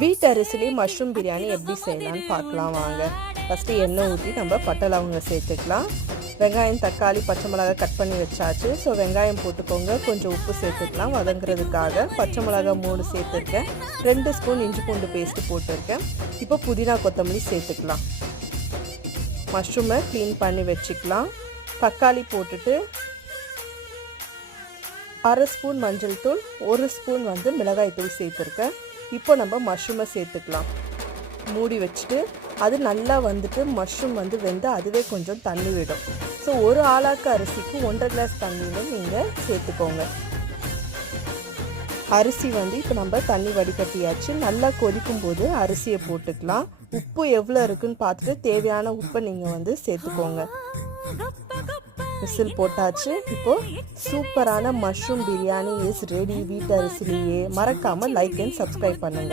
வீட்டு அரிசிலே மஷ்ரூம் பிரியாணி எப்படி செய்யலாம்னு பார்க்கலாம் வாங்க. ஃபஸ்ட்டு எண்ணெய் ஊற்றி நம்ம பட்டை லவங்கம் சேர்த்துக்கலாம். வெங்காயம் தக்காளி பச்சை மிளகாய் கட் பண்ணி வச்சாச்சு. ஸோ வெங்காயம் போட்டுக்கோங்க. கொஞ்சம் உப்பு சேர்த்துக்கலாம் வதங்குறதுக்காக. பச்சை மிளகாய் 3 சேர்த்துருக்கேன். 2 ஸ்பூன் இஞ்சி பூண்டு பேஸ்ட்டு போட்டிருக்கேன். இப்போ புதினா கொத்தமல்லி சேர்த்துக்கலாம். மஷ்ரூமை க்ளீன் பண்ணி வச்சுக்கலாம். தக்காளி போட்டுட்டு 1/2 ஸ்பூன் மஞ்சள் தூள், 1 ஸ்பூன் மிளகாய் தூள் சேர்த்துருக்கேன். இப்போ நம்ம மஷ்ரூமை சேர்த்துக்கலாம். மூடி வச்சுட்டு அது நல்லா மஷ்ரூம் வெந்து அதுவே கொஞ்சம் தண்ணி விடும். ஸோ ஒரு ஆளாக்கு அரிசிக்கு 1.5 கிளாஸ் தண்ணியில் நீங்கள் சேர்த்துக்கோங்க. அரிசி இப்போ நம்ம தண்ணி வடிகட்டியாச்சு. நல்லா கொதிக்கும் போது அரிசியை போட்டுக்கலாம். உப்பு எவ்வளோ இருக்குன்னு பார்த்துட்டு தேவையான உப்பை நீங்கள் சேர்த்துக்கோங்க. விசில் போட்டாச்சு. இப்போ சூப்பரான மஷ்ரூம் பிரியாணி இஸ் ரெடி. வீட்டு அரிசிலேயே. மறக்காமல் லைக் அண்ட் சப்ஸ்கிரைப் பண்ணுங்கள்.